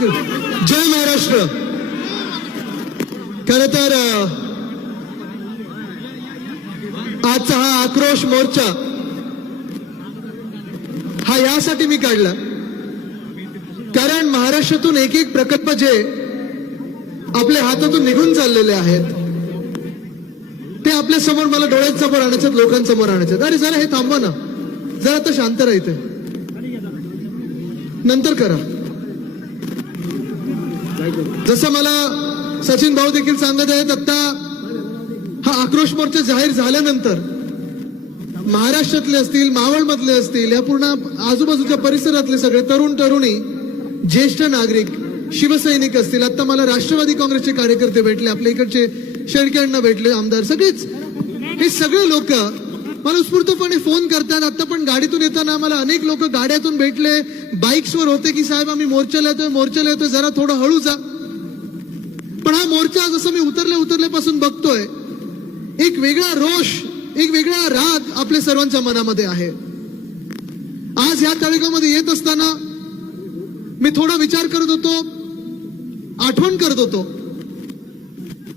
जय महाराष्ट्र. खर तर आजचा हा आक्रोश मोर्चा हा यासाठी मी काढला कारण महाराष्ट्रातून एक एक प्रकल्प जे आपल्या हातातून निघून चाललेले आहेत ते आपल्या समोर मला डोळ्यांसमोर आणायचे, लोकांसमोर आणायचे. अरे जरा हे थांबवा ना, जरा आता शांत राहायचं, नंतर करा. जसं मला सचिन भाऊ देखील सांगत आहेत, आता हा आक्रोश मोर्चा जाहीर झाल्यानंतर महाराष्ट्रातले असतील, मावळमधले असतील, या पूर्ण आजूबाजूच्या परिसरातले सगळे तरुण तरुणी, ज्येष्ठ नागरिक, शिवसैनिक असतील, आता मला राष्ट्रवादी काँग्रेसचे कार्यकर्ते भेटले, आपल्या इकडचे शेळकेंना भेटले, आमदार, सगळेच हे सगळे लोक मला उत्स्फूर्तपणे फोन करतात. आता पण गाडीतून येताना मला अनेक लोक गाड्यातून भेटले, बाईक्सवर होते की साहेब आम्ही मोर्चाला येतोय, जरा थोडं हळू जा. पण हा मोर्चा जसं मी उतरल्यापासून बघतोय, एक वेगळा रोष, एक वेगळा राग आपल्या सर्वांच्या मनामध्ये आहे. आज या तळेगावमध्ये येत असताना मी थोडा विचार करत होतो, आठवण करत होतो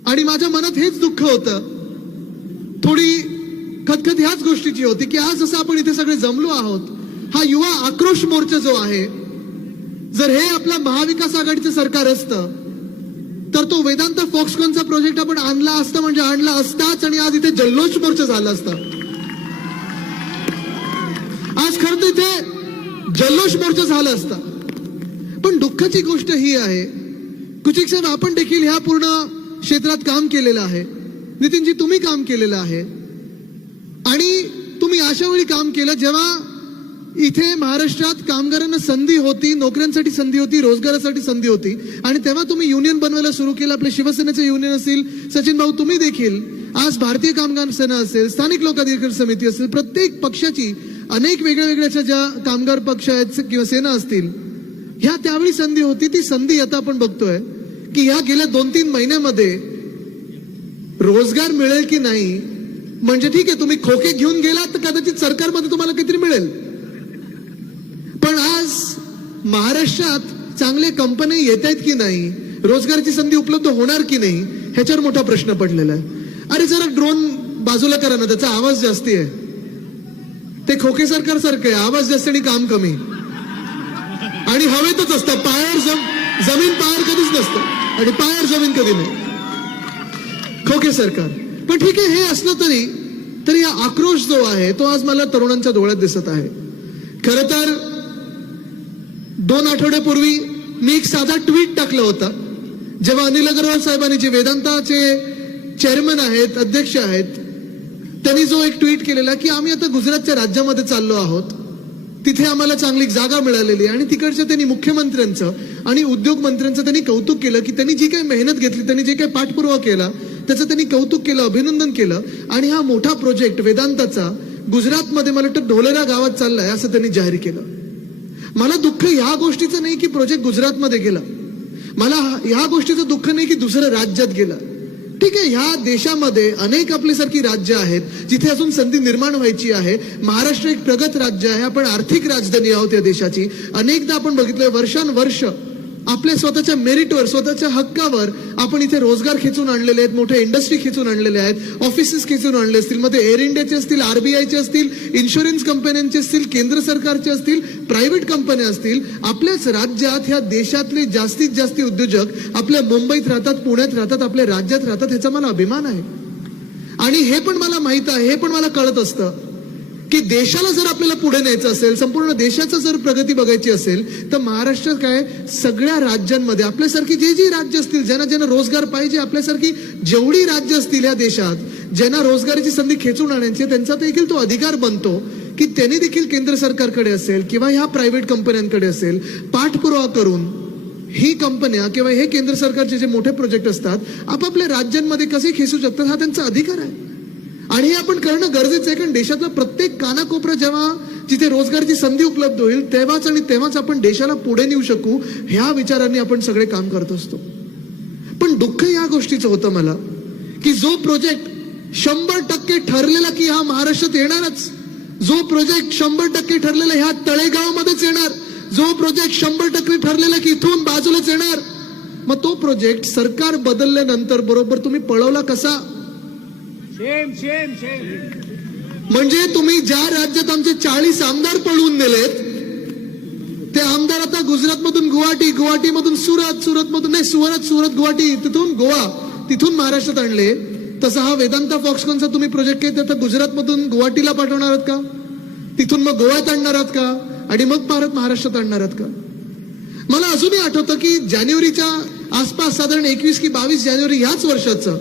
आणि माझ्या मनात हेच दुःख होतं, थोडी खतखत ह्याच गोष्टीची होती की आज जसं आपण इथे सगळे जमलो आहोत, हा युवा आक्रोश मोर्चा जो आहे, जर हे आपलं महाविकास आघाडीचं सरकार असतं तर तो वेदांत फॉक्सकॉनचा प्रोजेक्ट आपण आणला असता, म्हणजे आणला असताच, आणि आज इथे जल्लोष मोर्चा झाला असता. आज खरं तर इथे जल्लोष मोर्चा झाला असता. पण दुःखाची गोष्ट ही आहे, कुचिक साहेब आपण देखील ह्या पूर्ण क्षेत्रात काम केलेलं आहे, नितीनजी तुम्ही काम केलेलं आहे, आणि तुम्ही अशा वेळी काम केलं जेव्हा इथे महाराष्ट्रात कामगारांना संधी होती, नोकऱ्यांसाठी संधी होती, रोजगारासाठी संधी होती, आणि तेव्हा तुम्ही युनियन बनवायला सुरू केलं. आपल्या शिवसेनेचे युनियन असेल, सचिन भाऊ तुम्ही देखील, आज भारतीय कामगार सेना असेल, स्थानिक लोक अधिकार समिती असेल, प्रत्येक पक्षाची अनेक वेगळ्या वेगळ्या ज्या कामगार पक्ष आहेत किंवा सेना असतील, ह्या त्यावेळी संधी होती. ती संधी आता आपण बघतोय की ह्या गेल्या 2-3 महिन्यामध्ये रोजगार मिळेल की नाही, म्हणजे ठीक आहे तुम्ही खोके घेऊन गेलात तर कदाचित सरकारमध्ये तुम्हाला काहीतरी मिळेल, पण आज महाराष्ट्रात चांगले कंपनी येत आहेत की नाही, रोजगाराची संधी उपलब्ध होणार की नाही, ह्याच्यावर मोठा प्रश्न पडलेला आहे. अरे जरा ड्रोन बाजूला करा ना, त्याचा आवाज जास्ती आहे. ते खोके सरकार सारखं आहे, आवाज जास्त आणि काम कमी, आणि हवेतच असतं, पायावर जमीन पायावर कधीच नसतं, आणि पायावर जमीन कधी नाही, खोके सरकार. पण ठीक आहे, हे असलं तरी हा आक्रोश जो आहे तो आज मला तरुणांच्या डोळ्यात दिसत आहे. खरं तर 2 आठवड्यापूर्वी मी एक साधा ट्विट टाकलं होता, जेव्हा अनिल अग्रवाल साहेबांनी, जे वेदांताचे चेअरमन आहेत, अध्यक्ष आहेत, त्यांनी जो एक ट्विट केलेला की आम्ही आता गुजरातच्या राज्यामध्ये चाललो आहोत, तिथे आम्हाला चांगली जागा मिळालेली, आणि तिकडच्या त्यांनी मुख्यमंत्र्यांचं आणि उद्योग मंत्र्यांचं त्यांनी कौतुक केलं की त्यांनी जी काही मेहनत घेतली, त्यांनी जे काही पाठपुरावा केला त्याचं त्यांनी कौतुक केलं, अभिनंदन केलं, आणि हा मोठा प्रोजेक्ट वेदांताचा गुजरातमध्ये मला वाटतं ढोलेरा गावात चाललाय असं त्यांनी जाहीर केलं. मला दुःख ह्या गोष्टीचं नाही की प्रोजेक्ट गुजरातमध्ये गेला, मला ह्या गोष्टीचं दुःख नाही की दुसऱ्या राज्यात गेला. ठीक आहे, ह्या देशामध्ये अनेक आपल्यासारखी राज्य आहेत जिथे अजून संधी निर्माण व्हायची आहे. महाराष्ट्र एक प्रगत राज्य आहे, आपण आर्थिक राजधानी आहोत या देशाची. अनेकदा आपण बघितलंय, वर्षानुवर्ष आपल्या स्वतःच्या मेरिटवर, स्वतःच्या हक्कावर आपण इथे रोजगार खेचून आणलेले आहेत, मोठे इंडस्ट्री खेचून आणलेले आहेत, ऑफिसेस खेचून आणले असतील, मध्ये एअर इंडियाचे असतील, आरबीआयचे असतील, इन्शुरन्स कंपन्यांचे असतील, केंद्र सरकारचे असतील, प्रायव्हेट कंपन्या असतील. आपल्याच राज्यात, ह्या देशातले जास्तीत जास्त उद्योजक आपल्या मुंबईत राहतात, पुण्यात राहतात, आपल्या राज्यात राहतात, ह्याचा मला अभिमान आहे. आणि हे पण मला माहित आहे, हे पण मला कळत असतं की देशाला जर आपल्याला पुढे न्यायचं असेल, संपूर्ण देशाचं जर प्रगती बघायची असेल, तर महाराष्ट्रात काय सगळ्या राज्यांमध्ये आपल्यासारखी जे राज्य असतील, ज्यांना रोजगार पाहिजे, आपल्यासारखी जेवढी राज्य असतील या देशात, ज्यांना रोजगाराची संधी खेचून आणायची, त्यांचा देखील तो अधिकार बनतो की त्यांनी देखील केंद्र सरकारकडे असेल किंवा ह्या प्रायव्हेट कंपन्यांकडे असेल, पाठपुरावा करून ही कंपन्या किंवा हे केंद्र सरकारचे जे मोठे प्रोजेक्ट असतात आपापल्या राज्यांमध्ये कसे खेचू शकतात, हा त्यांचा अधिकार आहे. आणि हे आपण करणं गरजेचं आहे, कारण देशातला प्रत्येक कानाकोपरा जेव्हा जिथे रोजगाराची संधी उपलब्ध होईल तेव्हाच आपण देशाला पुढे नेऊ शकू, ह्या विचारांनी आपण सगळे काम करत असतो. पण दुःख या गोष्टीचं होतं मला की जो प्रोजेक्ट 100% ठरलेला की हा महाराष्ट्रात येणारच, जो प्रोजेक्ट 100% ठरलेला ह्या तळेगावमध्येच येणार, जो प्रोजेक्ट 100% ठरलेला की इथून बाजूलाच येणार, मग तो प्रोजेक्ट सरकार बदलल्यानंतर बरोबर तुम्ही पळवला कसा? म्हणजे तुम्ही ज्या राज्यात आमचे 40 आमदार पळवून नेलेत, ते आमदार आता गुजरातमधून गुवाहाटी, गुवाहाटीमधून सुरत, सुरतमधून नाही सुरत गुवाहाटी, तिथून गोवा, तिथून महाराष्ट्रात आणले. तसा हा वेदांता फॉक्सकॉनचा तुम्ही प्रोजेक्ट केला, आता गुजरातमधून गुवाहाटीला पाठवणार आहात का? तिथून मग गोव्यात आणणार आहात का? आणि मग परत महाराष्ट्रात आणणार आहात का? मला अजूनही आठवतं की जानेवारीच्या आसपास साधारण 21 की 22 जानेवारी ह्याच वर्षाचं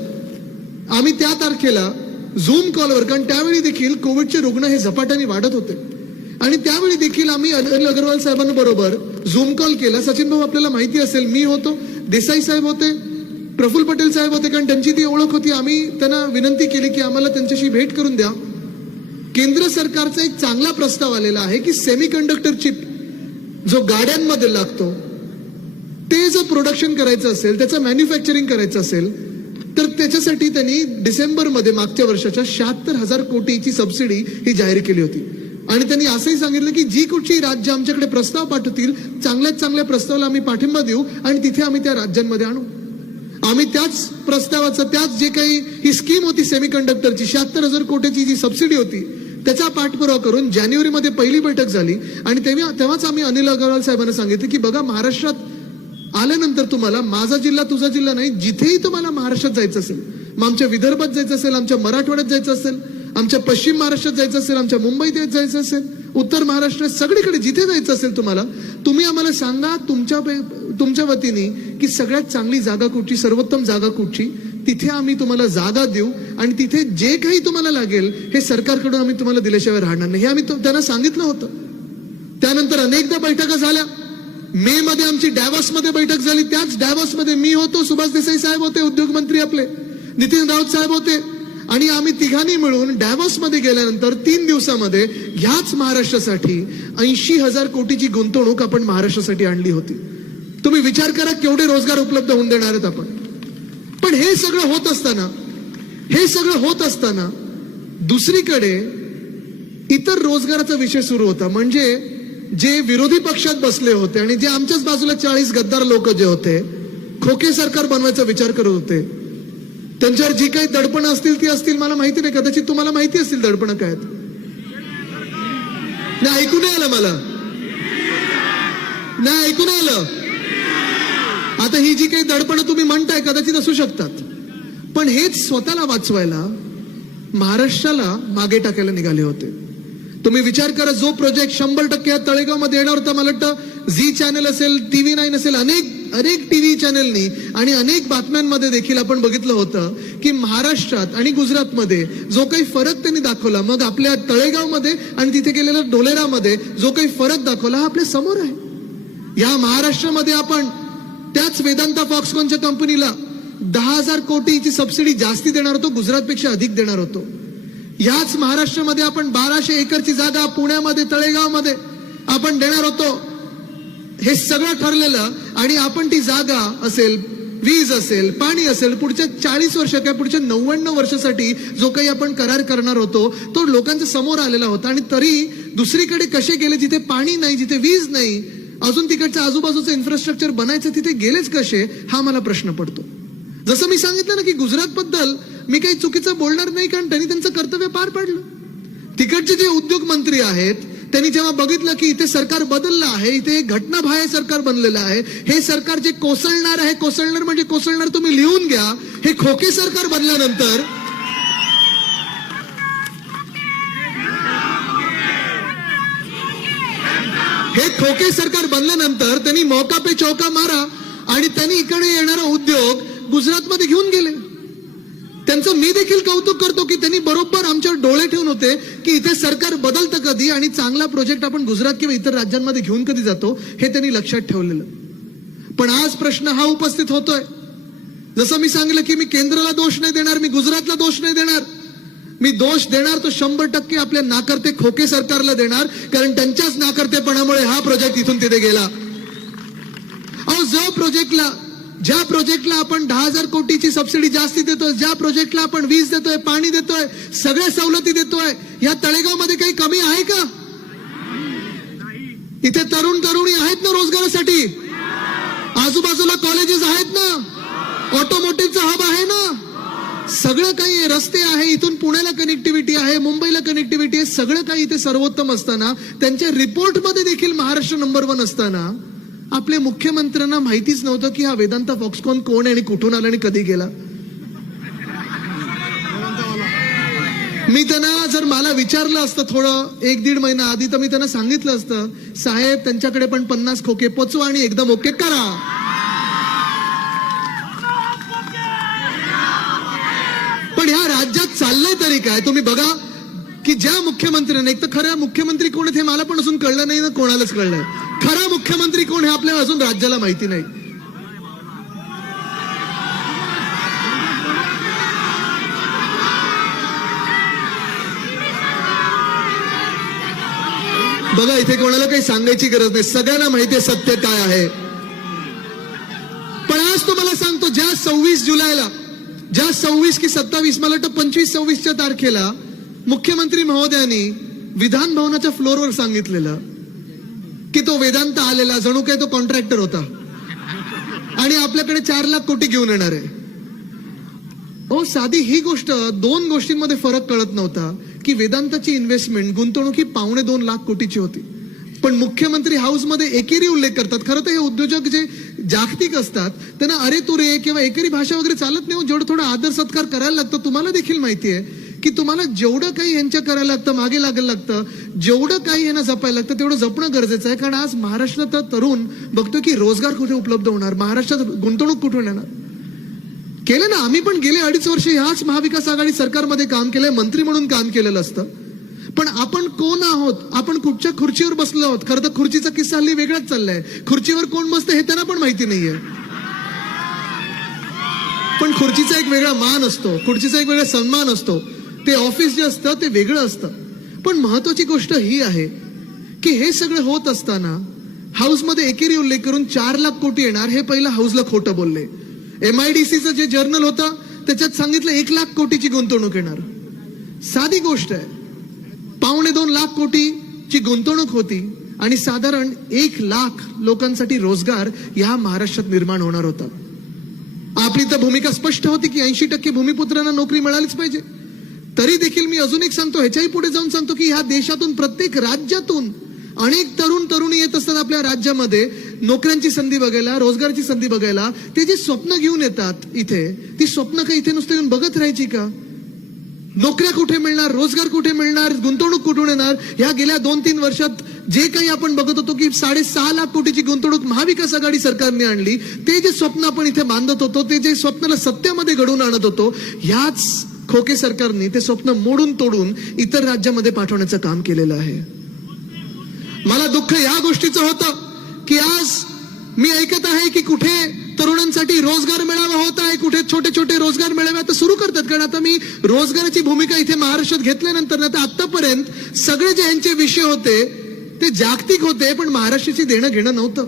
आम्ही त्या तारखेला झूम कॉलवर, कारण त्यावेळी देखील कोविडचे रुग्ण हे झपाट्याने वाढत होते आणि त्यावेळी देखील आम्ही अनिल अग्रवाल साहेबांबरोबर झूम कॉल केला. सचिन भाऊ आपल्याला माहिती असेल, मी होतो, देसाई साहेब होते, प्रफुल्ल पटेल साहेब होते, कारण त्यांची ती ओळख होती. आम्ही त्यांना विनंती केली की आम्हाला त्यांच्याशी भेट करून द्या. केंद्र सरकारचा एक चांगला प्रस्ताव आलेला आहे की सेमीकंडक्टर चिप जो गाड्यांमध्ये लागतो, ते जर प्रोडक्शन करायचं असेल, त्याचं मॅन्युफॅक्चरिंग करायचं असेल, तर त्याच्यासाठी त्यांनी डिसेंबरमध्ये मागच्या वर्षाच्या 76,000 कोटीची सबसिडी ही जाहीर केली होती. आणि त्यांनी असंही सांगितलं की जी कुठची राज्य आमच्याकडे प्रस्ताव पाठवतील, चांगल्यात चांगल्या प्रस्तावाला आम्ही पाठिंबा देऊ आणि तिथे आम्ही त्या राज्यांमध्ये आणू. आम्ही त्याच प्रस्तावाचं, त्याच जे काही ही स्कीम होती सेमीकंडक्टरची 76,000 कोटीची जी सबसिडी होती, त्याचा पाठपुरावा करून जानेवारीमध्ये पहिली बैठक झाली. आणि तेव्हाच आम्ही अनिल अग्रवाल साहेबांना सांगितलं की बघा, महाराष्ट्रात आल्यानंतर तुम्हाला माझा जिल्हा तुझा जिल्हा नाही, जिथेही तुम्हाला महाराष्ट्रात जायचं असेल, मग आमच्या विदर्भात जायचं असेल, आमच्या मराठवाड्यात जायचं असेल, आमच्या पश्चिम महाराष्ट्रात जायचं असेल, आमच्या मुंबईत जायचं असेल, उत्तर महाराष्ट्रात, सगळीकडे जिथे जायचं असेल तुम्हाला, तुम्ही आम्हाला सांगा तुमच्या वतीने की सगळ्यात चांगली जागा कुठची, सर्वोत्तम जागा कुठची, तिथे आम्ही तुम्हाला जागा देऊ आणि तिथे जे काही तुम्हाला लागेल हे सरकारकडून आम्ही तुम्हाला दिल्याशिवाय राहणार नाही, हे आम्ही त्यांना सांगितलं होतं. त्यानंतर अनेकदा बैठका झाल्या. मे मध्ये आमची डॅव्हॉसमध्ये बैठक झाली. त्याच डॅव्हॉसमध्ये मी होतो, सुभाष देसाई साहेब होते, उद्योग मंत्री आपले नितीन राऊत साहेब होते, आणि आम्ही तिघांनी मिळून डॅव्हॉसमध्ये गेल्यानंतर 3 दिवसामध्ये ह्याच महाराष्ट्रासाठी 80,000 कोटीची गुंतवणूक आपण महाराष्ट्रासाठी आणली होती. तुम्ही विचार करा केवढे रोजगार उपलब्ध होऊन देणार आहेत आपण. पण हे सगळं होत असताना दुसरीकडे इतर रोजगाराचा विषय सुरू होता. म्हणजे जे विरोधी पक्षात बसले होते आणि जे आमच्याच बाजूला 40 गद्दार लोक जे होते, खोके सरकार बनवायचा विचार करत होते, त्यांच्यावर जी काही दडपणं असतील ती असतील, मला माहिती नाही, कदाचित तुम्हाला माहिती असतील दडपणं काय आहेत. नाही ऐकू नाही आलं, मला नाही ऐकू नाही आलं. आता ही जी काही दडपणं तुम्ही म्हणताय कदाचित असू शकतात, पण हेच स्वतःला वाचवायला महाराष्ट्राला मागे टाकायला निघाले होते. तुम्ही विचार करा, जो प्रोजेक्ट 100% तळेगावमध्ये येणार होता, मला वाटतं झी चॅनल असेल, TV9 असेल, अनेक टीव्ही चॅनलनी आणि अनेक बातम्यांमध्ये देखील आपण बघितलं होतं की महाराष्ट्रात आणि गुजरातमध्ये जो काही फरक त्यांनी दाखवला, मग आपल्या तळेगावमध्ये आणि तिथे गेलेल्या डोलेरामध्ये जो काही फरक दाखवला हा आपल्या समोर आहे. या महाराष्ट्रामध्ये आपण त्याच वेदांता फॉक्सकॉनच्या कंपनीला 10,000 कोटीची सबसिडी जास्ती देणार होतो, गुजरातपेक्षा अधिक देणार होतो. याच महाराष्ट्रामध्ये आपण 1200 एकरची जागा पुण्यामध्ये, तळेगावमध्ये आपण देणार होतो. हे सगळं ठरलेलं, आणि आपण ती जागा असेल, वीज असेल, पाणी असेल, पुढच्या 40 वर्ष किंवा पुढच्या 99 वर्षासाठी जो काही आपण करार करणार होतो तो लोकांच्या समोर आलेला होता. आणि तरी दुसरीकडे कसे गेले, जिथे पाणी नाही, जिथे वीज नाही, अजून तिकडचं आजूबाजूचं इन्फ्रास्ट्रक्चर बनायचं, तिथे गेलेच कसे, हा मला प्रश्न पडतो. जसं मी सांगितलं ना की गुजरात बद्दल मी काही चुकीचं बोलणार नाही, कारण त्यांनी त्यांचं कर्तव्य पार पाडलं. तिकडचे जे उद्योग मंत्री आहेत त्यांनी जेव्हा बघितलं की इथे सरकार बदललं आहे, इथे घटनाबाह्य सरकार बनलेलं आहे, हे सरकार जे कोसळणार आहे, कोसळणार म्हणजे कोसळणार तुम्ही लिहून घ्या, हे खोके सरकार बनल्यानंतर त्यांनी मौका पे चौका मारा आणि त्यांनी इकडे येणारा उद्योग गुजरातमध्ये घेऊन गेले. त्यांचं मी देखील कौतुक करतो की त्यांनी बरोबर आमच्यावर डोळे ठेवून होते की इथे सरकार बदलतं कधी आणि चांगला प्रोजेक्ट आपण गुजरात किंवा इतर राज्यांमध्ये घेऊन कधी जातो, हे त्यांनी लक्षात ठेवलेलं. पण आज प्रश्न हा उपस्थित होतोय, जसं मी सांगितलं की मी केंद्राला दोष नाही देणार, मी गुजरातला दोष नाही देणार, मी दोष देणार तो 100% आपल्या नाकर्ते खोके सरकारला देणार, कारण त्यांच्याच नाकर्तेपणामुळे हा प्रोजेक्ट इथून तिथे गेला. ज्या प्रोजेक्टला आपण 10,000 कोटीची सबसिडी जास्ती देतोय, ज्या प्रोजेक्टला आपण वीज देतोय, पाणी देतोय, सगळ्या सवलती देतोय, या तळेगावमध्ये काही कमी आहे का? इथे तरुण तरुणी आहेत ना रोजगारासाठी, आजूबाजूला कॉलेजेस आहेत ना, ऑटोमोटिव्हचा हब आहे ना, सगळं काही आहे, रस्ते आहे, इथून पुण्याला कनेक्टिव्हिटी आहे, मुंबईला कनेक्टिव्हिटी आहे, सगळं काही इथे सर्वोत्तम असताना त्यांच्या रिपोर्टमध्ये देखील महाराष्ट्र नंबर 1 असताना आपल्या मुख्यमंत्र्यांना माहितीच नव्हतं की हा वेदांता फॉक्सकॉन कोण आहे आणि कुठून आला आणि कधी गेला. मी त्यांना जर मला विचारलं असतं थोडं 1-1.5 महिना आधी तर मी त्यांना सांगितलं असतं, साहेब त्यांच्याकडे पण 50 खोके पोचवा आणि एकदम ओके करा. पण ह्या राज्यात चाललंय तरी काय तुम्ही बघा की ज्या मुख्यमंत्र्याने, एक तर खऱ्या मुख्यमंत्री कोण आहेत हे मला पण अजून कळलं नाही ना कोणालाच कळलंय. खरा मुख्यमंत्री कोण हे आपल्याला अजून राज्याला माहिती नाही. बघा इथे कोणाला काही सांगायची गरज नाही, सगळ्यांना माहिती आहे सत्य काय आहे. पण आज तुम्हाला सांगतो, ज्या 26 जुलैला, ज्या 26 की 27 मला वाटतं 25-26च्या तारखेला मुख्यमंत्री महोदयांनी विधान भवनाच्या फ्लोअरवर सांगितलेलं की तो वेदांत आलेला जणू काय तो कॉन्ट्रॅक्टर होता आणि आपल्याकडे 4 लाख कोटी घेऊन येणार आहे. हो, साधी ही गोष्ट, 2 गोष्टींमध्ये फरक कळत नव्हता की वेदांताची इन्व्हेस्टमेंट, गुंतवणूक ही 2.25 लाख कोटीची होती. पण मुख्यमंत्री हाऊसमध्ये एकेरी उल्लेख करतात. खरं तर हे उद्योजक जे जागतिक असतात त्यांना अरे तू रे किंवा एकेरी भाषा वगैरे चालत नाही. जेवढं थोडं आदर सत्कार करायला लागतं. तुम्हाला देखील माहिती आहे की तुम्हाला जेवढं काही यांच्या करायला लागतं, मागे लागायला लागतं, जेवढं काही यांना जपायला लागतं तेवढं जपणं गरजेचं आहे. कारण आज महाराष्ट्रात तरुण बघतो की रोजगार कुठे उपलब्ध होणार, महाराष्ट्रात गुंतवणूक कुठून येणार. केलं ना, आम्ही पण गेले 2.5 वर्ष ह्याच महाविकास आघाडी सरकारमध्ये काम केलंय, मंत्री म्हणून काम केलेलं असतं. पण आपण कोण आहोत, आपण कुठच्या खुर्चीवर बसलो आहोत. खरं तर खुर्चीचा किस्सा हल्ली वेगळाच चाललाय. खुर्चीवर कोण बसतं हे त्यांना पण माहिती नाहीये. पण खुर्चीचा एक वेगळा मान असतो, खुर्चीचा एक वेगळा सन्मान असतो. ते ऑफिस जे असतं ते वेगळं असतं. पण महत्वाची गोष्ट ही आहे की हे सगळं होत असताना हाऊसमध्ये एकेरी उल्लेख करून 4 लाख कोटी येणार हे पहिलं हाऊसला खोटं बोलले. MIDCचं जे जर्नल होतं त्याच्यात सांगितलं 1 लाख कोटीची गुंतवणूक येणार. साधी गोष्ट आहे, 2.25 लाख कोटीची गुंतवणूक होती आणि साधारण 1 लाख लोकांसाठी रोजगार या महाराष्ट्रात निर्माण होणार होता. आपली तर भूमिका स्पष्ट होती की 80% भूमिपुत्रांना नोकरी मिळालीच पाहिजे. तरी देखील मी अजून एक सांगतो, ह्याच्याही पुढे जाऊन सांगतो की ह्या देशातून, प्रत्येक राज्यातून अनेक तरुण तरुणी येत असतात आपल्या राज्यामध्ये नोकऱ्यांची संधी बघायला, रोजगाराची संधी बघायला. ते जे स्वप्न घेऊन येतात इथे, ती स्वप्न काही इथे नुसते येऊन बघत राहायची का? नोकऱ्या कुठे मिळणार, रोजगार कुठे मिळणार, गुंतवणूक कुठून येणार? ह्या गेल्या 2-3 वर्षात जे काही आपण बघत होतो की 6.5 लाख कोटीची गुंतवणूक महाविकास आघाडी सरकारने आणली, ते जे स्वप्न आपण इथे बांधत होतो, ते जे स्वप्नाला सत्यामध्ये घडवून आणत होतो, ह्याच खोके सरकारने ते स्वप्न मोडून तोडून इतर राज्यामध्ये पाठवण्याचं काम केलेलं आहे. मला दुःख या गोष्टीचं होतं की आज मी ऐकत आहे की कुठे तरुणांसाठी रोजगार मेळावा होत आहे, कुठे छोटे छोटे रोजगार मेळावे आता सुरू करतात. कारण आता मी रोजगाराची भूमिका इथे महाराष्ट्रात घेतल्यानंतर ना, तर आतापर्यंत सगळे जे यांचे विषय होते ते जागतिक होते, पण महाराष्ट्राची देणं घेणं नव्हतं.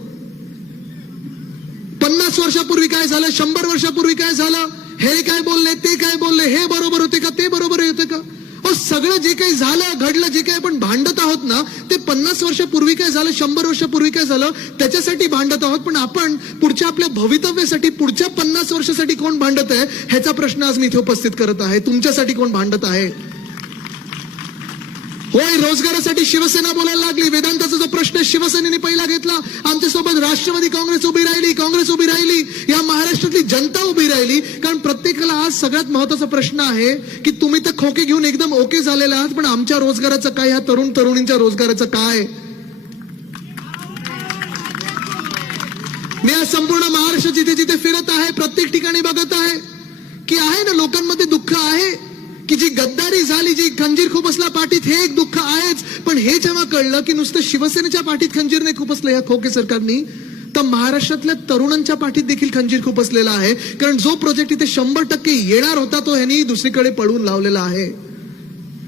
50 वर्षापूर्वी काय झालं, 100 वर्षापूर्वी काय झालं, हे काय बोलले, ते काय बोलले, हे बरोबर होते का, ते बरोबर होते का? सगळं जे काही झालं, घडलं, जे काही आपण भांडत आहोत ना, ते 50 वर्षापूर्वी काय झालं, 100 वर्षापूर्वी काय झालं, त्याच्यासाठी भांडत आहोत. पण आपण पुढच्या आपल्या भवितव्यासाठी, पुढच्या 50 वर्षासाठी कोण भांडत आहे ह्याचा प्रश्न आज मी इथे उपस्थित करत आहे. तुमच्यासाठी कोण भांडत आहे? होय, रोजगारासाठी शिवसेना बोलायला लागली. वेदांताचा जो प्रश्न शिवसेनेने पहिला घेतला, आमच्यासोबत राष्ट्रवादी काँग्रेस उभी राहिली, काँग्रेस उभी राहिली, या महाराष्ट्रातली जनता उभी राहिली. कारण प्रत्येकाला आज सगळ्यात महत्वाचा प्रश्न आहे की तुम्ही तर खोके घेऊन एकदम ओके झालेला आहात, पण आमच्या रोजगाराचं काय, ह्या तरुण तरुणींच्या रोजगाराचं काय? मी आज संपूर्ण महाराष्ट्र जिथे जिथे फिरत आहे, प्रत्येक ठिकाणी बघत आहे की आहे ना, लोकांमध्ये दुःख आहे की जी गद्दारी झाली, जी खंजीर खुपसला पाठीत, हे एक दुःख आहेच. पण हे जेव्हा कळलं की नुसतं शिवसेनेच्या पाठीत खंजीर नाही खुपसलं या खोके सरकारनी, तर महाराष्ट्रातल्या तरुणांच्या पाठीत देखील खंजीर खुपसलेला आहे. कारण जो प्रोजेक्ट इथे 100% येणार होता तो ह्यांनी दुसरीकडे पळवून लावलेला आहे.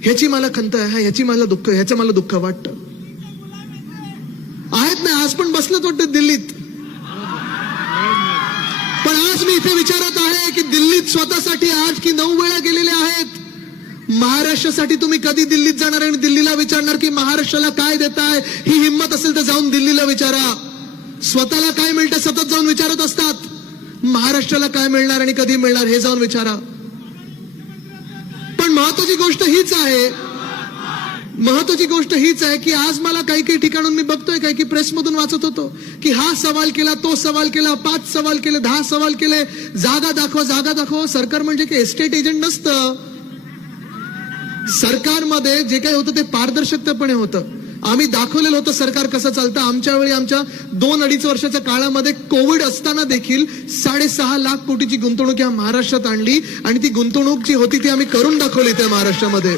ह्याची मला खंत आहे, ह्याची मला दुःख, ह्याचं मला दुःख वाटतं. आहेत ना, आज पण बसलंच वाटतं दिल्लीत. पण आज मी इथे विचारत आहे की दिल्लीत स्वतःसाठी 8 की 9 वेळा गेलेले आहेत. महाराष्ट्रासाठी तुम्ही कधी दिल्लीत जाणार आणि दिल्लीला विचारणार की महाराष्ट्राला काय देताय? ही हिंमत असेल तर जाऊन दिल्लीला विचारा. स्वतःला काय मिळतं सतत जाऊन विचारत असतात. महाराष्ट्राला काय मिळणार आणि कधी मिळणार हे जाऊन विचारा. पण महत्वाची गोष्ट हीच आहे की आज मला काही काही ठिकाणून मी बघतोय काही की प्रेसमधून वाचत होतो की हा सवाल केला, तो सवाल केला, 5 सवाल केले, 10 सवाल केले, जागा दाखवा. सरकार म्हणजे की एस्टेट एजंट नसतं. सरकारमध्ये जे काही होतं ते पारदर्शकपणे होतं. आम्ही दाखवलेलं होतं सरकार कसं चालतं. आमच्या वेळी आमच्या 2-2.5 वर्षाच्या काळामध्ये कोविड असताना देखील 6.5 लाख कोटीची गुंतवणूक या महाराष्ट्रात आणली आणि ती गुंतवणूक जी होती ती आम्ही करून दाखवली त्या महाराष्ट्रामध्ये.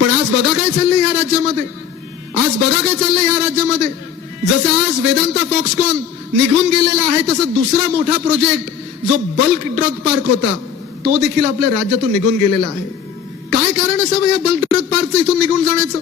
पण आज बघा काय चाललंय या राज्यामध्ये. जसं आज वेदांता फॉक्सकॉन निघून गेलेला आहे तसं दुसरा मोठा प्रोजेक्ट जो बल्क ड्रग पार्क होता तो देखील आपल्या राज्यातून निघून गेलेला आहे. काय कारण असावं या बल्क ड्रग पार्कचं इथून निघून जाण्याचं?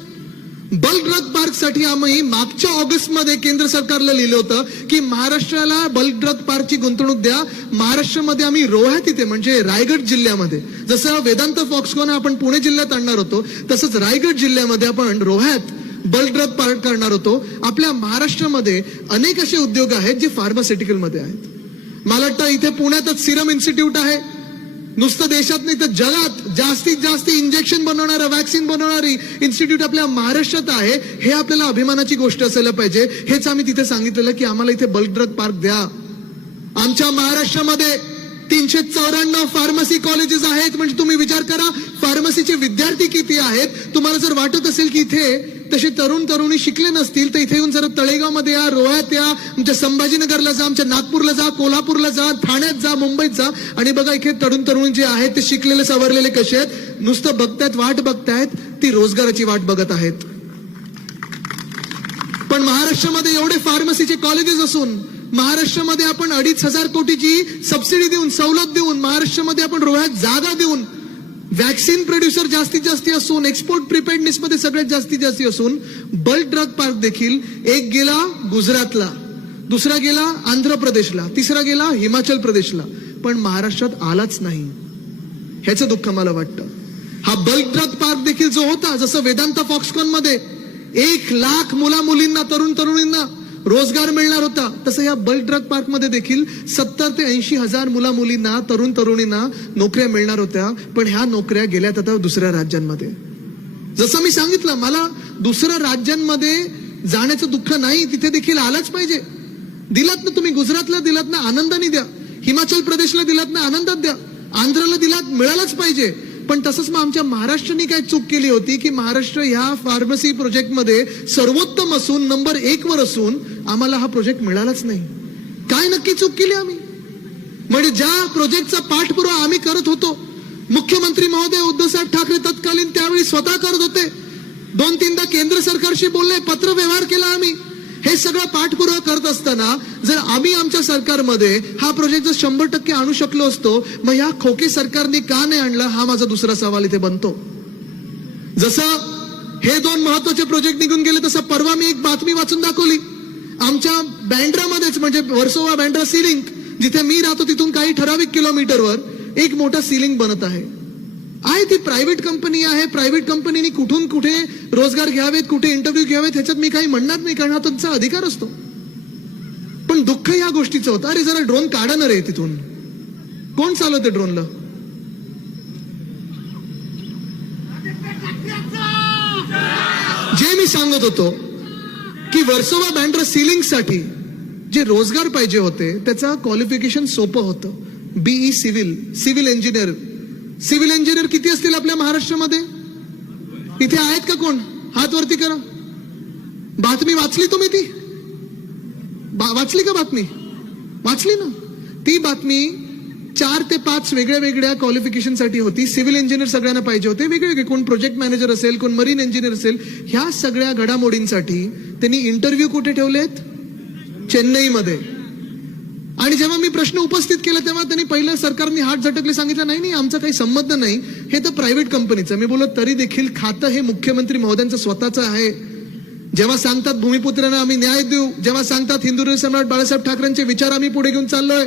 बल्क ड्रग पार्कसाठी आम्ही मागच्या ऑगस्टमध्ये केंद्र सरकारला लिहिलं होतं की महाराष्ट्राला बल्क ड्रग पार्कची गुंतवणूक द्या. महाराष्ट्रामध्ये आम्ही रोह्यात इथे म्हणजे रायगड जिल्ह्यामध्ये जसं वेदांत फॉक्सकॉन आपण पुणे जिल्ह्यात आणणार होतो तसंच रायगड जिल्ह्यामध्ये आपण रोह्यात बल्क ड्रग पार्क करणार होतो. आपल्या महाराष्ट्रामध्ये अनेक असे उद्योग आहेत जे फार्मास्युटिकल मध्ये आहेत. मला वाटतं इथे पुण्यातच सिरम इन्स्टिट्यूट आहे. नुसतं देशात नाही तर जगात जास्तीत जास्त इंजेक्शन बनवणारं, वॅक्सिन बनवणारी इन्स्टिट्यूट आपल्या महाराष्ट्रात आहे. हे आपल्याला अभिमानाची गोष्ट असायला पाहिजे. हेच आम्ही तिथे सांगितलेलं की आम्हाला इथे बल्क ड्रग पार्क द्या. आमच्या महाराष्ट्रामध्ये 394 फार्मसी कॉलेजेस आहेत. म्हणजे तुम्ही विचार करा फार्मसीचे विद्यार्थी किती आहेत. तुम्हाला जर वाटत असेल की इथे तसे तरुणी शिकले नसतील तर इथे येऊन जरा तळेगावमध्ये या, रोह्यात या, आमच्या संभाजीनगरला जा, आमच्या नागपूरला जा, कोल्हापूरला जा, ठाण्यात जा, मुंबईत जा आणि बघा इथे तरुणी जे आहेत ते शिकलेले सवरलेले कसे आहेत. नुसतं बघतायत, वाट बघतायत, ती रोजगाराची वाट बघत आहेत. पण महाराष्ट्रामध्ये एवढे फार्मसीचे कॉलेजेस असून महाराष्ट्रामध्ये आपण 2,500 कोटीची सबसिडी देऊन, सवलत देऊन, महाराष्ट्रामध्ये आपण रोह्यात जागा देऊन, वॅक्सिन प्रोड्युसर जास्तीत जास्त असून, एक्सपोर्ट प्रिपेअर्डनेस मध्ये सगळ्यात जास्तीत जास्त असून बल्क ड्रग पार्क देखील एक गेला गुजरातला, दुसरा गेला आंध्र प्रदेशला, तिसरा गेला हिमाचल प्रदेशला, पण महाराष्ट्रात आलाच नाही. ह्याचं दुःख मला वाटतं. हा बल्क ड्रग पार्क देखील जो होता जसं वेदांता फॉक्सकॉन मध्ये 1 लाख मुलींना, तरुणींना रोजगार मिळणार होता तसं या बल्क ड्रग पार्क मध्ये देखील 70 ते 80 हजार मुलींना, तरुणींना नोकऱ्या मिळणार होत्या. पण ह्या नोकऱ्या गेल्यात आता दुसऱ्या राज्यांमध्ये. जसं मी सांगितलं मला दुसऱ्या राज्यांमध्ये जाण्याचं दुःख नाही, तिथे देखील आलाच पाहिजे. दिलात ना तुम्ही, गुजरातला दिलात ना, आनंदाने द्या. हिमाचल प्रदेशला दिलात ना, आनंदात द्या. आंध्रला दिलात, मिळालाच पाहिजे. पण तसंच मग आमच्या महाराष्ट्राने काय चूक केली होती की महाराष्ट्र ह्या फार्मसी प्रोजेक्टमध्ये सर्वोत्तम असून नंबर 1 वर असून आम्हाला हा प्रोजेक्ट मिळालाच नाही. काय नक्की चूक केली आम्ही? म्हणजे ज्या प्रोजेक्टचा पाठपुरावा आम्ही करत होतो, मुख्यमंत्री महोदय उद्धवसाहेब ठाकरे तत्कालीन त्यावेळी स्वतः करत होते. 2-3दा केंद्र सरकारशी बोलले, पत्र व्यवहार केला आम्ही. हे सगळं पाठपुरावा करत असताना जर आम्ही आमच्या सरकारमध्ये हा प्रोजेक्ट जर 100% आणू शकलो असतो, मग ह्या खोके सरकारने का नाही आणलं हा माझा दुसरा सवाल इथे बनतो. जसं हे 2 महत्वाचे प्रोजेक्ट निघून गेले तसं परवा मी एक बातमी वाचून दाखवली. आमच्या बँड्रामध्येच म्हणजे वर्सोवा बँड्रा सी लिंक जिथे मी राहतो तिथून काही ठराविक किलोमीटरवर एक मोठा सी लिंक बनत आहे. ती प्रायव्हेट कंपनी आहे. प्रायव्हेट कंपनीने कुठून कुठे रोजगार घ्यावेत, कुठे इंटरव्ह्यू घ्यावेत ह्याच्यात मी काही म्हणणार नाही कारण हा त्यांचा अधिकार असतो. पण दुःख या गोष्टीचं होतं, अरे जरा ड्रोन काढा ना रे तिथून. कोण चालवते ड्रोनला? जे मी सांगत होतो की वर्सोवा बँड्रा सीलिंग साठी जे रोजगार पाहिजे होते त्याचं क्वालिफिकेशन सोपं होतं. BE civil engineer. Civil engineer किती असतील आपल्या महाराष्ट्रामध्ये? इथे आहेत का कोण? हात वरती करा. बातमी वाचली तुम्ही? ती वाचली का बातमी? वाचली ना. ती बातमी 4 ते 5 वेगळ्या क्वालिफिकेशन साठी होती. सिव्हिल इंजिनियर सगळ्यांना पाहिजे होते वेगवेगळे. कोण प्रोजेक्ट मॅनेजर असेल, कोण मरीन इंजिनियर असेल. ह्या सगळ्या घडामोडींसाठी त्यांनी इंटरव्ह्यू कुठे ठेवलेत? चेन्नईमध्ये. आणि जेव्हा मी प्रश्न उपस्थित केला तेव्हा त्यांनी पहिलं सरकारने हात झटकले, सांगितलं नाही आमचा काही संबंध नाही, हे तर प्रायव्हेट कंपनीचं. मी बोललो तरी देखील खातं हे मुख्यमंत्री महोदयांचं स्वतःचं आहे. जेव्हा सांगतात भूमिपुत्रांना आम्ही न्याय देऊ, जेव्हा सांगतात हिंदू सम्राट बाळासाहेब ठाकरेंचे विचार आम्ही पुढे घेऊन चाललोय,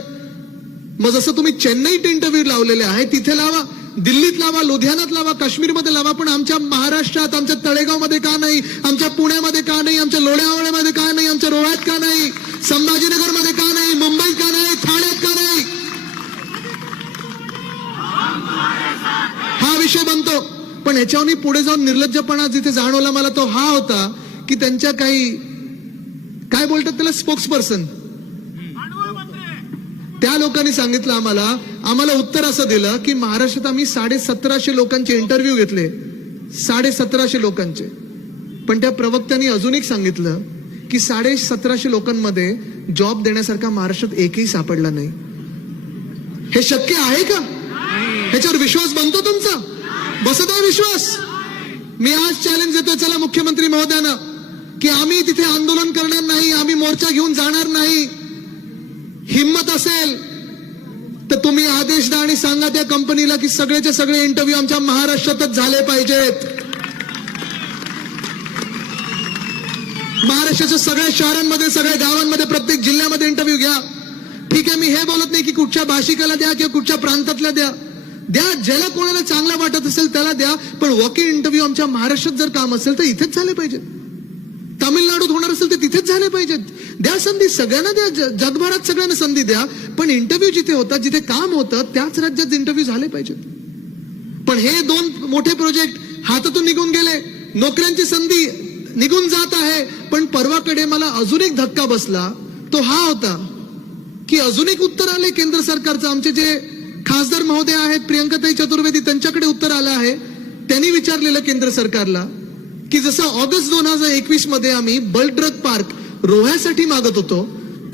मग जसं तुम्ही चेन्नईत इंटरव्ह्यू लावलेले आहे तिथे लावा. दिल्लीत लावा, लुधियानात लावा, काश्मीरमध्ये लावा, पण आमच्या महाराष्ट्रात, आमच्या तळेगावमध्ये का नाही, आमच्या पुण्यामध्ये का नाही, आमच्या लोणावळ्यामध्ये का नाही, आमच्या रोह्यात का नाही, संभाजीनगरमध्ये का नाही, मुंबईत का नाही, ठाण्यात का नाही? हा विषय बनतो. पण ह्याच्यावर पुढे जाऊन निर्लज्जपणा जिथे जाणवला मला तो हा होता की त्यांच्या काही काय बोलतात त्याला स्पोक्सपर्सन, त्या लोकांनी सांगितलं आम्हाला उत्तर असं दिलं की महाराष्ट्रात आम्ही 1750 लोकांचे इंटरव्ह्यू घेतले, 1750 लोकांचे. पण त्या प्रवक्त्यांनी अजून एक सांगितलं की 1750 लोकांमध्ये जॉब देण्यासारखा महाराष्ट्रात एकही सापडला नाही. हे शक्य आहे का? ह्याच्यावर विश्वास बनतो तुमचा? बसत आहे विश्वास? मी आज चॅलेंज देतोय, चला मुख्यमंत्री महोदयांना, की आम्ही तिथे आंदोलन करणार नाही, आम्ही मोर्चा घेऊन जाणार नाही. हिम्मत असेल तर तुम्ही आदेश द्या आणि सांगा त्या कंपनीला की सगळेचे सगळे इंटरव्ह्यू आमच्या महाराष्ट्रातच झाले पाहिजेत. महाराष्ट्राच्या सगळ्या शहरांमध्ये, सगळ्या गावांमध्ये, प्रत्येक जिल्ह्यामध्ये इंटरव्ह्यू घ्या. ठीक आहे, मी हे बोलत नाही की कुठच्या भाषिकाला द्या किंवा कुठच्या प्रांतातल्या द्या, ज्याला कोणाला चांगला वाटत असेल त्याला द्या, पण वॉक इन इंटरव्ह्यू आमच्या महाराष्ट्रात जर काम असेल तर इथेच झाले पाहिजेत. तामिळनाडूत होणार असेल तर तिथेच झाले पाहिजेत. द्या संधी, सगळ्यांना द्या, जगभरात सगळ्यांना संधी द्या, पण इंटरव्ह्यू जिथे होतात, जिथे काम होतं त्याच राज्यात इंटरव्ह्यू झाले पाहिजेत. पण हे 2 मोठे प्रोजेक्ट हातातून निघून गेले, नोकऱ्यांची संधी निघून जात आहे. पण परवाकडे मला अजून एक धक्का बसला, तो हा होता की अजून एक उत्तर आले केंद्र सरकारचं. आमचे जे खासदार महोदय आहेत प्रियंकाताई चतुर्वेदी, त्यांच्याकडे उत्तर आलं आहे. त्यांनी विचारलेलं केंद्र सरकारला की जसं ऑगस्ट 2021 मध्ये आम्ही बल्क ड्रग पार्क रोह्यासाठी मागत होतो,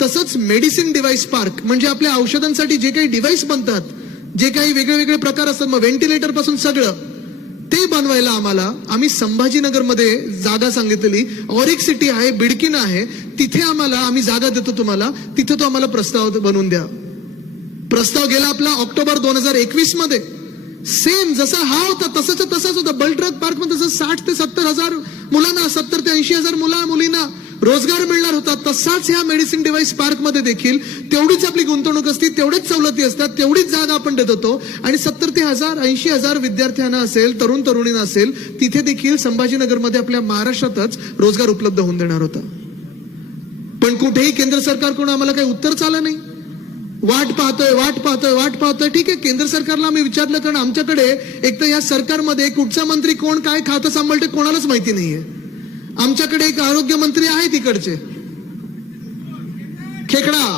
तसंच मेडिसिन डिव्हाइस पार्क म्हणजे आपल्या औषधांसाठी जे काही डिव्हाइस बनतात, जे काही वेगळे वेगळे प्रकार असतात, मग व्हेंटिलेटर पासून सगळं ते बनवायला आम्ही संभाजीनगरमध्ये जागा सांगितलेली. ऑरिक सिटी आहे, बिडकीन आहे, तिथे आम्ही जागा देतो तुम्हाला, तिथे तो आम्हाला प्रस्ताव बनवून द्या. प्रस्ताव गेला आपला ऑक्टोबर 2021 मध्ये. सेम जसा हा होता तसाच होता. बल्क ड्रग पार्क मध्ये जसं 60 ते 70 हजार मुलांना, 70 ते 80 हजार मुलींना रोजगार मिळणार होता, तसाच ह्या मेडिसिन डिव्हाइस पार्क मध्ये देखील तेवढीच आपली गुंतवणूक असते, तेवढेच सवलती असतात, तेवढीच जागा आपण देत होतो. आणि 70 ते 80 हजार विद्यार्थ्यांना असेल, तरुणींना असेल, तिथे देखील संभाजीनगरमध्ये आपल्या महाराष्ट्रातच रोजगार उपलब्ध होऊन देणार होता. पण कुठेही केंद्र सरकारकडून आम्हाला काही उत्तरच आलं नाही. वाट पाहतोय. ठीक आहे, केंद्र सरकारला आम्ही विचारलं, कारण आमच्याकडे एक तर या सरकारमध्ये कुठचा मंत्री कोण काय खातं सांभाळते कोणालाच माहिती नाहीये. आमच्याकडे एक आरोग्य मंत्री आहे तिकडचे, खेकडा.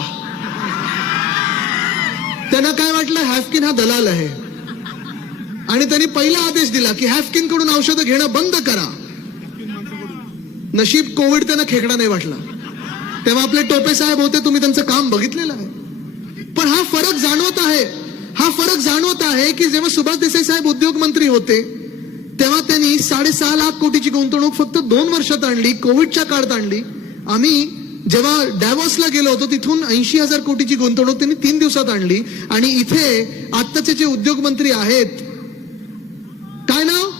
त्यांना काय वाटलं, हॅफकिन हा दलाल आहे आणि त्यांनी पहिला आदेश दिला की हॅफकिन कडून औषधं घेणं बंद करा. नशीब कोविड त्यांना खेकडा नाही वाटला, तेव्हा आपले टोपे साहेब होते, तुम्ही त्यांचं काम बघितलेलं आहे. पण हा फरक जाणवत आहे की जेव्हा सुभाष देसाई साहेब उद्योग मंत्री होते तेव्हा त्यांनी 6.5 लाख कोटीची गुंतवणूक फक्त 2 वर्षात आणली, कोविडच्या काळात आणली. आम्ही जेव्हा डॅव्हॉसला गेलो होतो तिथून 80,000 कोटीची गुंतवणूक त्यांनी 3 दिवसात आणली. आणि इथे आत्ताचे जे उद्योग मंत्री आहेत, काय नाव,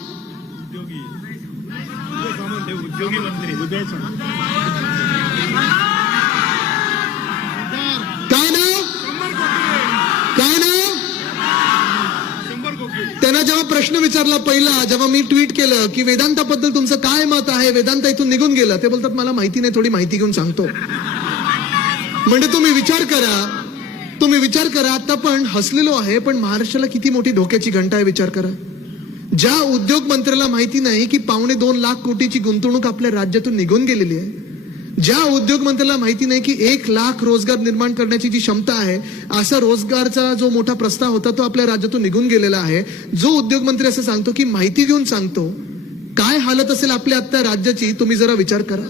त्यांना जेव्हा प्रश्न विचारला पहिला, जेव्हा मी ट्विट केलं की वेदांताबद्दल तुमचं काय मत आहे, वेदांत इथून निघून गेला, ते बोलतात मला माहिती नाही, थोडी माहिती घेऊन सांगतो. म्हणजे तुम्ही विचार करा, आता पण हसलेलो आहे, पण महाराष्ट्राला किती मोठी धोक्याची घंटा आहे विचार करा. ज्या उद्योग मंत्र्याला माहिती नाही की 2.25 लाख कोटीची गुंतवणूक आपल्या राज्यातून निघून गेलेली आहे, ज्या उद्योग मंत्र्याला माहिती नाही की 1 लाख रोजगार निर्माण करण्याची जी क्षमता आहे, असा रोजगारचा जो मोठा प्रस्ताव होता तो आपल्या राज्यातून निघून गेलेला आहे, जो उद्योग मंत्री असं सांगतो की माहिती घेऊन सांगतो, काय हालत असेल आपल्या आता राज्याची, तुम्ही जरा विचार करा.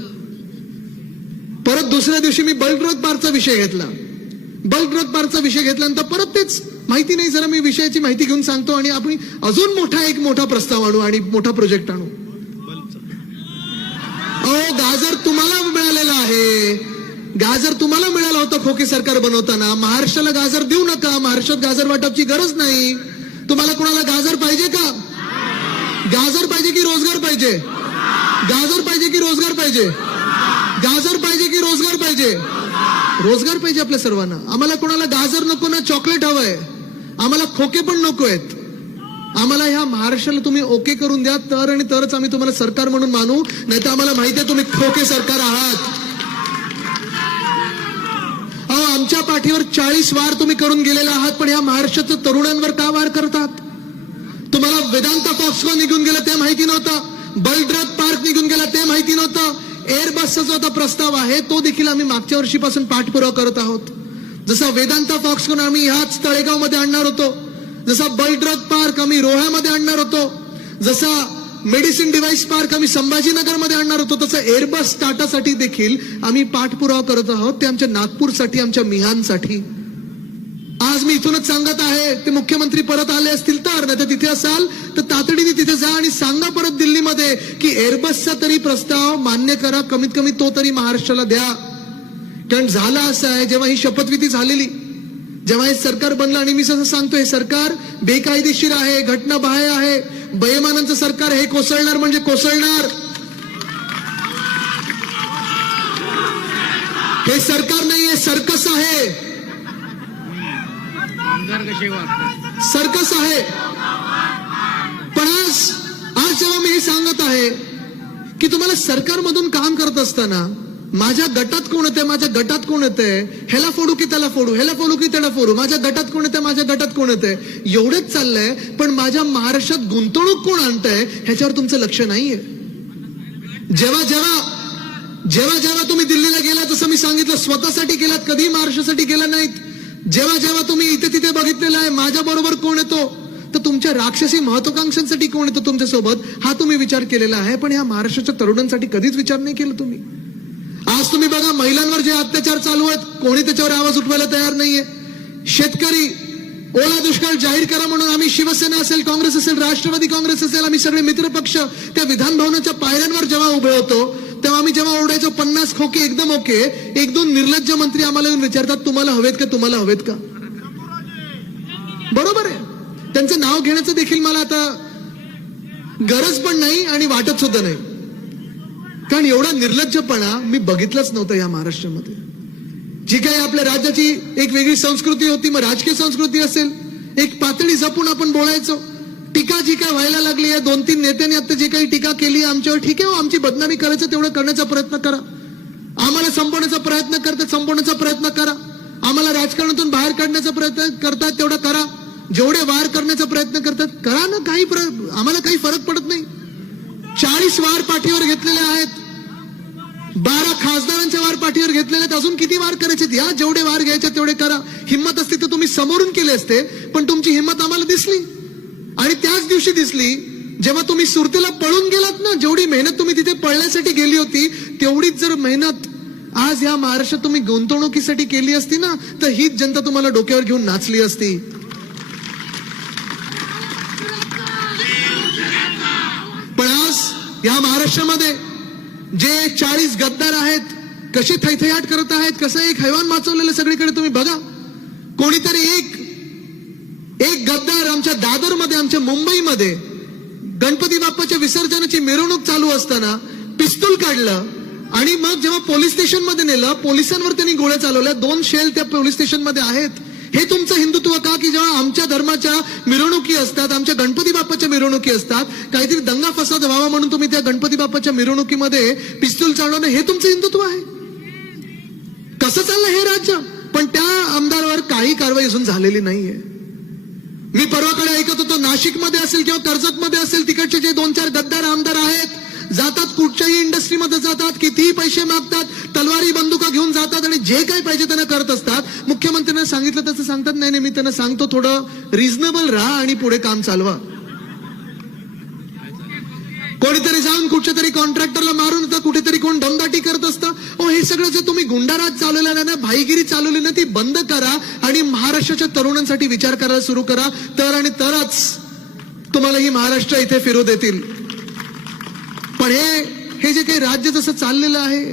परत दुसऱ्या दिवशी मी बल्क ड्रग पार्कचा विषय घेतल्यानंतर परत तेच माहिती नाही, जरा मी विषयाची माहिती घेऊन सांगतो आणि आपण अजून मोठा प्रस्ताव आणू आणि मोठा प्रोजेक्ट आणू. गाजर तुम्हाला मिळालेला आहे, गाजर तुम्हाला मिळाला होता खोके सरकार बनवताना. महाराष्ट्राला गाजर देऊ नका, महाराष्ट्रात गाजर वाटपची गरज नाही. तुम्हाला कोणाला गाजर पाहिजे का? गाजर पाहिजे की रोजगार पाहिजे? गाजर पाहिजे की रोजगार पाहिजे? गाजर पाहिजे की रोजगार पाहिजे? रोजगार पाहिजे आपल्या सर्वांना. आम्हाला कोणाला गाजर नको ना चॉकलेट हवंय, आम्हाला खोके पण नको आहेत. आम्हाला ह्या महाराष्ट्राला तुम्ही ओके करून द्या, तर आणि तरच आम्ही तुम्हाला सरकार म्हणून मानू, नाही तर आम्हाला माहिती आहे तुम्ही खोके सरकार आहात. अहो, आमच्या पाठीवर 40 वार तुम्ही करून गेलेले आहात, पण ह्या महाराष्ट्राच्या तरुणांवर का वार करतात? तुम्हाला वेदांता फॉक्सकॉन निघून गेलं ते माहिती नव्हतं, बलड्रथ पार्क निघून गेला ते माहिती नव्हतं, एअरबसचा जो आता प्रस्ताव आहे तो देखील आम्ही मागच्या वर्षीपासून पाठपुरावा करत आहोत. जसा वेदांता फॉक्सकॉन आम्ही ह्याच तळेगावमध्ये आणणार होतो, जसा बलड्रथ पार्क आम्ही रोह्यामध्ये आणणार होतो, जसा मेडिसिन डिव्हाइस पार्क आम्ही संभाजीनगरमध्ये आणणार होतो, तसं एअरबस टाटासाठी देखील आम्ही पाठपुरावा करत आहोत. ते आमच्या नागपूरसाठी, आमच्या मिहानसाठी. आज मी इथूनच सांगत आहे, ते मुख्यमंत्री परत आले असतील तर, नाही तर तिथे असाल तर तातडीने तिथे जा आणि सांगा परत दिल्लीमध्ये की एअरबसचा तरी प्रस्ताव मान्य करा, कमीत कमी तो तरी महाराष्ट्राला द्या. कारण झालं असं आहे, जेव्हा ही शपथविधी झालेली, जेव्हा हे सरकार बनलं, आणि मी असं सांगतो हे सरकार बेकायदेशीर आहे, घटनाबाह्य आहे, बेईमानांचं सरकार, हे कोसळणार म्हणजे कोसळणार. हे सरकार नाहीये, सर्कस आहे, सर्कस आहे. पण आज जेव्हा मी हे सांगत आहे की तुम्हाला सरकारमधून काम करत असताना माझ्या गटात कोण येते, माझ्या गटात कोण येते, ह्याला फोडू की त्याला फोडू, ह्याला फोडू की त्याला फोडू, माझ्या गटात कोण येते, माझ्या गटात कोण येते, एवढंच चाललंय. पण माझ्या महाराष्ट्रात गुंतवणूक कोण आणतंय ह्याच्यावर तुमचं लक्ष नाहीये. जेव्हा जेव्हा जेव्हा जेव्हा तुम्ही दिल्लीला गेला, जसं मी सांगितलं, स्वतःसाठी गेलात, कधी महाराष्ट्रासाठी गेला नाहीत. जेव्हा जेव्हा तुम्ही इथे तिथे बघितलेलं आहे माझ्या बरोबर कोण येतो, तर तुमच्या राक्षसी महत्वाकांक्षांसाठी कोण येतो तुमच्यासोबत, हा तुम्ही विचार केलेला आहे. पण ह्या महाराष्ट्राच्या तरुणांसाठी कधीच विचार नाही केला तुम्ही. आज तुम्ही बघा, महिलांवर जे अत्याचार चालू आहेत, कोणी त्याच्यावर आवाज उठवायला तयार नाहीये. शेतकरी ओला दुष्काळ जाहीर करा म्हणून आम्ही, शिवसेना असेल, काँग्रेस असेल, राष्ट्रवादी काँग्रेस असेल, आम्ही सगळे मित्र पक्ष त्या विधान भवनाच्या पायऱ्यांवर जेव्हा उभे होतो, तेव्हा आम्ही जेव्हा ओरडायचो 50 खोके एकदम ओके, एक दोन निर्लज्ज मंत्री आम्हाला येऊन विचारतात तुम्हाला हवेत का, तुम्हाला हवेत का. बरोबर आहे, त्यांचं नाव घेण्याचं देखील मला आता गरज पण नाही आणि वाटत सुद्धा नाही. कारण एवढा निर्लज्जपणा मी बघितलंच नव्हतं या महाराष्ट्रामध्ये. जी काही आपल्या राज्याची एक वेगळी संस्कृती होती, मग राजकीय संस्कृती असेल, एक पातळी जपून आपण बोलायचो. टीका जी काय व्हायला लागली आहे, 2-3 नेत्यांनी आता जे काही टीका केली आमच्यावर, ठीक आहे, आमची बदनामी करायचं तेवढं करण्याचा प्रयत्न करा, आम्हाला संपवण्याचा प्रयत्न करतात संपवण्याचा प्रयत्न करा, आम्हाला राजकारणातून बाहेर काढण्याचा प्रयत्न करतात तेवढा करा, जेवढे वार करण्याचा प्रयत्न करतात करा ना, काही आम्हाला काही फरक पडत नाही. 40 वार पाठीवर घेतलेले आहेत, 12 खासदारांचे वार पाठीवर घेतलेले आहेत, अजून किती वार करायचे या, जेवढे वार घ्यायचे तेवढे करा. हिंमत असती तर तुम्ही समोरून केले असते, पण तुमची हिंमत आम्हाला दिसली. आणि त्याच दिवशी दिसली जेव्हा तुम्ही सुरतेला पळून गेलात ना, जेवढी मेहनत तुम्ही तिथे पळण्यासाठी गेली होती, तेवढीच जर मेहनत आज या महाराष्ट्रात तुम्ही गुंतवणुकीसाठी केली असती ना, तर हीच जनता तुम्हाला डोक्यावर घेऊन नाचली असती. पण आज या महाराष्ट्रामध्ये जे 40 गद्दार आहेत, कसे थैथयाट करत आहेत, कसं एक हैवान माचवलेलं सगळीकडे तुम्ही बघा. कोणीतरी एक गद्दार आमच्या दादरमध्ये, आमच्या मुंबईमध्ये गणपती बाप्पाच्या विसर्जनाची मिरवणूक चालू असताना पिस्तूल काढलं आणि मग जेव्हा पोलीस स्टेशनमध्ये नेलं, पोलिसांवर त्यांनी गोळ्या चालवल्या. 2 शेल त्या पोलीस स्टेशनमध्ये आहेत. हे तुमचं हिंदुत्व का, की जेव्हा आमच्या धर्माच्या मिरवणुकी असतात, आमच्या गणपती बाप्पाच्या मिरवणुकी असतात, काहीतरी दंगा फसाद व्हावा म्हणून तुम्ही त्या गणपती बाप्पाच्या मिरवणुकीमध्ये पिस्तूल चालवणं, हे तुमचं हिंदुत्व आहे? कसं चाललं हे राज्य? पण त्या आमदारावर काही कारवाई अजून झालेली नाहीये. मी परवाकडे ऐकत होतो, नाशिकमध्ये असेल किंवा कर्जतमध्ये असेल, तिकडचे जे 2-4 गद्दार आमदार आहेत, जातात कुठच्याही इंडस्ट्रीमध्ये जातात, कितीही पैसे मागतात, तलवारी बंदुका घेऊन जातात आणि जे काही पाहिजे त्यांना करत असतात. मुख्यमंत्र्यांना सांगितलं तसं सांगतात, नाही मी त्यांना सांगतो थोडं रिझनेबल राहा आणि पुढे काम चालवा. कोणीतरी जाऊन कुठच्या तरी कॉन्ट्रॅक्टरला मारून येतं, कुठेतरी कोण दमदाटी करत असतं. हे सगळं जे तुम्ही गुंडाराज चालवलेला ना, भाईगिरी चालवली ना, ती बंद करा आणि महाराष्ट्राच्या तरुणांसाठी विचार करायला सुरू करा, तर आणि तरच तुम्हाला ही महाराष्ट्र इथे फिरू देतील. पण हे जे काही राज्य जसं चाललेलं आहे,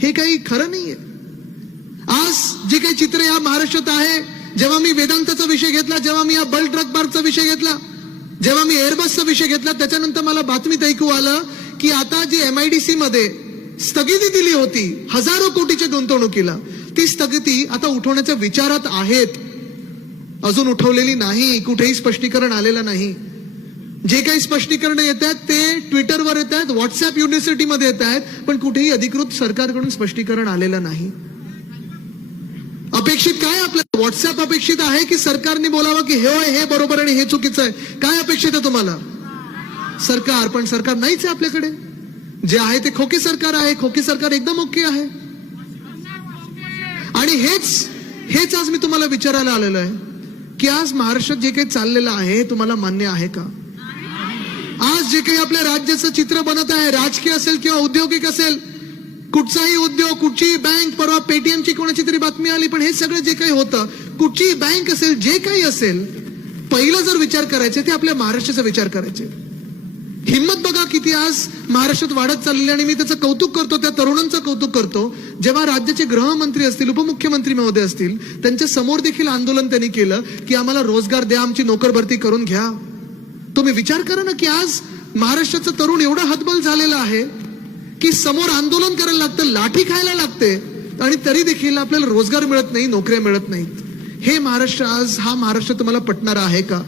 हे काही खरं नाहीये. आज जे काही चित्र या महाराष्ट्रात आहे, जेव्हा मी वेदांताचा विषय घेतला, जेव्हा मी या बलड्रथ पार्कचा विषय घेतला, जेव्हा मी एअरबसचा विषय घेतला, त्याच्यानंतर मला बातमीत ऐकू आलं की आता जी MIDC मध्ये स्थगिती दिली होती हजारो कोटीच्या गुंतवणुकीला, ती स्थगिती आता उठवण्याच्या विचारात आहेत. अजून उठवलेली नाही, कुठेही स्पष्टीकरण आलेलं नाही. जे काही स्पष्टीकरण येत आहेत ते ट्विटरवर येत आहेत, व्हॉट्सअप युनिव्हर्सिटीमध्ये येत आहेत, पण कुठेही अधिकृत सरकारकडून स्पष्टीकरण आलेलं नाही. अपेक्षित काय आपल्याला? व्हॉट्सअप अपेक्षित आहे की सरकारने बोलावं की हे बरोबर आणि हे चुकीचं आहे? काय अपेक्षित आहे तुम्हाला? सरकार. पण सरकार नाहीच आहे आपल्याकडे. जे आहे ते खोके सरकार आहे. खोके सरकार एकदम ओके आहे. आणि हेच आज मी तुम्हाला विचारायला आलेलो आहे की आज महाराष्ट्रात जे काही चाललेलं आहे हे तुम्हाला मान्य आहे का? आज जे काही आपल्या राज्याचं चित्र बनत आहे, राजकीय असेल किंवा औद्योगिक असेल, कुठचाही उद्योग, कुठचीही बँक, परवा पेटीएमची कोणाची तरी बातमी आली, पण हे सगळं जे काही होतं, कुठचीही बँक असेल, जे काही असेल, पहिलं जर विचार करायचे ते आपल्या महाराष्ट्राचा विचार करायचे. हिंमत बघा किती आज महाराष्ट्रात वाढत चाललेली. आणि मी त्याचं कौतुक करतो, त्या तरुणांचं कौतुक करतो. जेव्हा राज्याचे गृहमंत्री असतील, उपमुख्यमंत्री महोदय असतील, त्यांच्या समोर देखील आंदोलन त्यांनी केलं की आम्हाला रोजगार द्या, आमची नोकर भरती करून घ्या. तुम्ही विचार करा ना की आज महाराष्ट्राचं तरुण एवढं हतबल झालेलं आहे की समोर आंदोलन करायला लागतं, लाठी खायला लागते, आणि तरी देखील आपल्याला रोजगार मिळत नाही, नोकऱ्या मिळत नाहीत. हे महाराष्ट्र आज, हा महाराष्ट्र तुम्हाला पटणारा आहे का?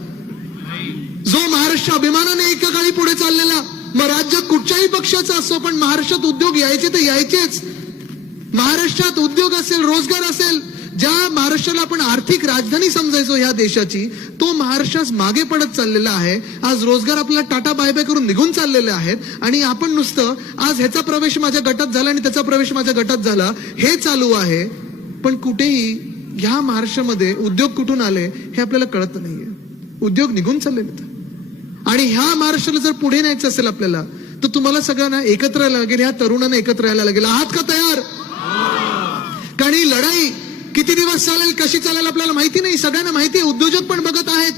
जो महाराष्ट्र अभिमानाने एका काळी पुढे चाललेला, मग राज्य कुठच्याही पक्षाचा असो, पण महाराष्ट्रात उद्योग यायचे तर यायचेच. महाराष्ट्रात उद्योग असेल, रोजगार असेल, ज्या महाराष्ट्राला आपण आर्थिक राजधानी समजायचो ह्या देशाची, तो महाराष्ट्र मागे पडत चाललेला आहे. आज रोजगार आपल्याला टाटा बाय बाय करून निघून चाललेले आहेत. आणि आपण नुसतं आज ह्याचा प्रवेश माझ्या गटात झाला आणि त्याचा प्रवेश माझ्या गटात झाला हे चालू आहे. पण कुठेही ह्या महाराष्ट्रामध्ये उद्योग कुठून आले हे आपल्याला कळत नाहीये. उद्योग निघून चाललेले. आणि ह्या महाराष्ट्राला जर पुढे न्यायचं असेल आपल्याला, तर तुम्हाला सगळ्यांना एकत्र यायला लागेल, ह्या तरुणांना एकत्र यायला लागेल. आहात का तयार? कारण ही लढाई किती दिवस चालेल, कशी चालेल आपल्याला माहिती नाही. सगळ्यांना माहिती आहे, उद्योजक पण बघत आहेत,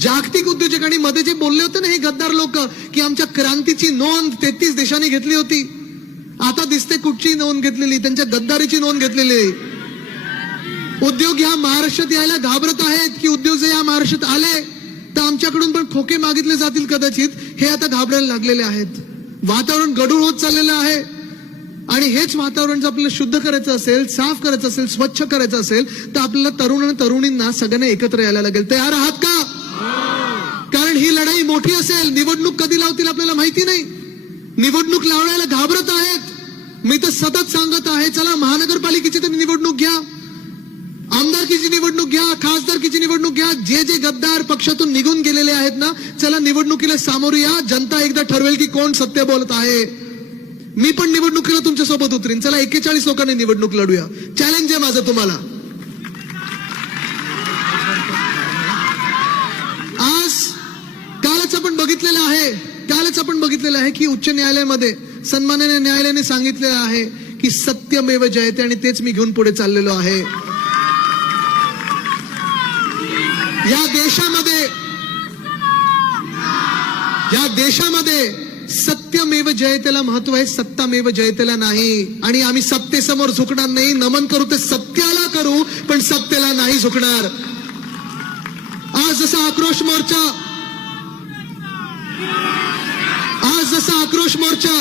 जागतिक उद्योजक. आणि मध्ये जे बोलले होते ना हे गद्दार लोक की आमच्या क्रांतीची नोंद 33 देशांनी घेतली होती, आता दिसते कुठची नोंद घेतलेली, त्यांच्या गद्दारीची नोंद घेतलेली. उद्योग या महाराष्ट्रात यायला घाबरत आहेत की उद्योग जर या महाराष्ट्रात आले तर आमच्याकडून पण खोके मागितले जातील कदाचित, हे आता घाबरायला लागलेले आहेत. वातावरण गढूळ होत चाललेलं आहे. आणि हेच वातावरण जर आपल्याला शुद्ध करायचं असेल, साफ करायचं असेल, स्वच्छ करायचं असेल, तर आपल्याला तरुण आणि तरुणींना सगळ्यांना एकत्र यायला लागेल. तयार आहात का? कारण ही लढाई मोठी असेल. निवडणूक कधी लावतील आपल्याला माहिती नाही. निवडणूक लावण्याला घाबरत आहेत. मी तर सतत सांगत आहे, चला महानगरपालिकेची तरी निवडणूक घ्या, आमदारकीची निवडणूक घ्या, खासदारकीची निवडणूक घ्या. जे जे गद्दार पक्षातून निघून गेलेले आहेत ना, चला निवडणुकीला सामोरे या. जनता एकदा ठरवेल की कोण सत्य बोलत आहे. मी पण निवडणुकीला तुमच्या सोबत उतरीन. चला 41 लोकांनी निवडणूक लढूया. चॅलेंज आहे माझं तुम्हाला. आज कालच आपण बघितलेलं आहे की उच्च न्यायालयामध्ये सन्माननीय न्यायालयाने सांगितलेलं आहे की सत्यमेव जयते, आणि तेच मी घेऊन पुढे चाललेलो आहे. या देशामध्ये सत्यमेव जयतेला महत्व आहे, सत्तामेव जयतेला नाही. आणि आम्ही सत्तेसमोर झुकणार नाही. नमन करू ते सत्याला करू, पण सत्तेला नाही झुकणार. आज जसा आक्रोश मोर्चा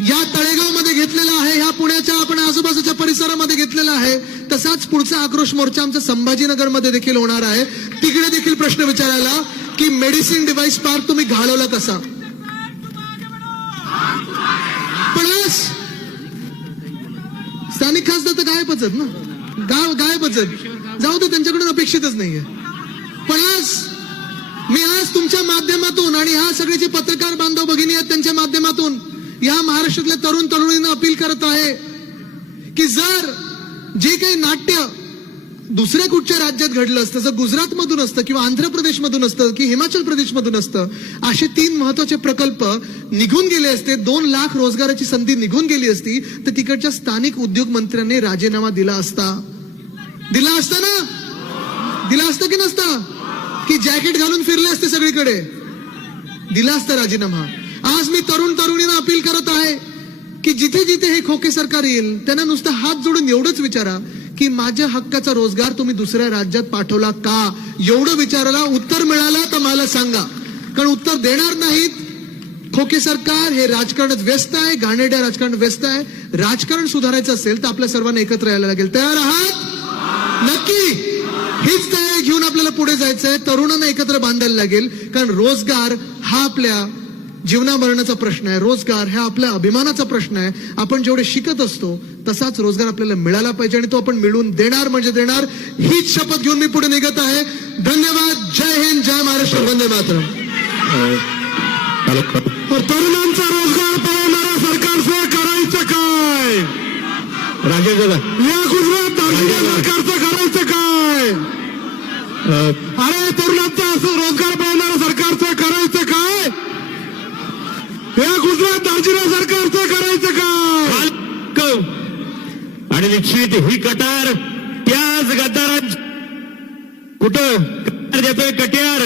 या तळेगावमध्ये घेतलेला आहे, ह्या पुण्याच्या आपण आजूबाजूच्या परिसरामध्ये घेतलेला आहे, तसाच पुढचा आक्रोश मोर्चा आमचा संभाजीनगरमध्ये देखील होणार आहे. तिकडे देखील प्रश्न विचारायला की मेडिसिन डिव्हाइस पार्क तुम्ही घालवला कसा. पण स्थानिक खासदार तर गायबच आहेत ना, गायबच आहेत. जाऊ दे, त्यांच्याकडून अपेक्षितच नाहीये. पण मी आज तुमच्या माध्यमातून आणि ह्या सगळे जे पत्रकार बांधव भगिनी आहेत त्यांच्या माध्यमातून या महाराष्ट्रातल्या तरुण तरुणींना अपील करत आहे की जर जे काही नाट्य दुसऱ्या कुठच्या राज्यात घडलं असतं, जर गुजरात मधून असतं किंवा आंध्र प्रदेश मधून असतं की हिमाचल प्रदेश मधून असतं, असे 3 महत्वाचे प्रकल्प निघून गेले असते, 2 लाख रोजगाराची संधी निघून गेली असती, तर तिकडच्या स्थानिक उद्योग मंत्र्यांनी राजीनामा दिला असता ना? दिला असता की नसता? की जॅकेट घालून फिरले असते सगळीकडे? दिला असता राजीनामा. आज मी तरुण तरुणींना अपील करत आहे की जिथे जिथे हे खोके सरकार येईल त्यांना नुसतं हात जोडून एवढंच विचारा की माझ्या हक्काचा रोजगार तुम्ही दुसऱ्या राज्यात पाठवला का? एवढं विचारायला उत्तर मिळालं तर मला सांगा. कारण उत्तर देणार नाहीत. खोके सरकार हे राजकारणात व्यस्त आहे, घाणेरड्या राजकारणात व्यस्त आहे. राजकारण सुधारायचं असेल तर आपल्या सर्वांना एकत्र यायला लागेल. तयार आहात? नक्की हीच तयारी घेऊन आपल्याला पुढे जायचंय. तरुणांना एकत्र बांधायला लागेल. कारण रोजगार हा आपल्या जीवनामरणाचा प्रश्न आहे. रोजगार हा आपल्या अभिमानाचा प्रश्न आहे. आपण जेवढे शिकत असतो तसाच रोजगार आपल्याला मिळाला पाहिजे आणि तो आपण मिळवून देणार म्हणजे देणार. हीच शपथ घेऊन मी पुढे निघत आहे. धन्यवाद. जय हिंद, जय महाराष्ट्र, वंदे मातरम. तरुणांचा रोजगार पळवणाऱ्या सरकारचं करायचं काय? राजेश दादा, या गुजरात सरकारचं करायचं काय? अरे तरुणांचा असं रोजगार पळवणाऱ्या सरकारचं करायचं काय? या गुजरात दार्जिलिंग सरकारचं करायचं काय? आणि निश्चित ही कटार त्याच गद्दारांची कुठं देतोय कट्यार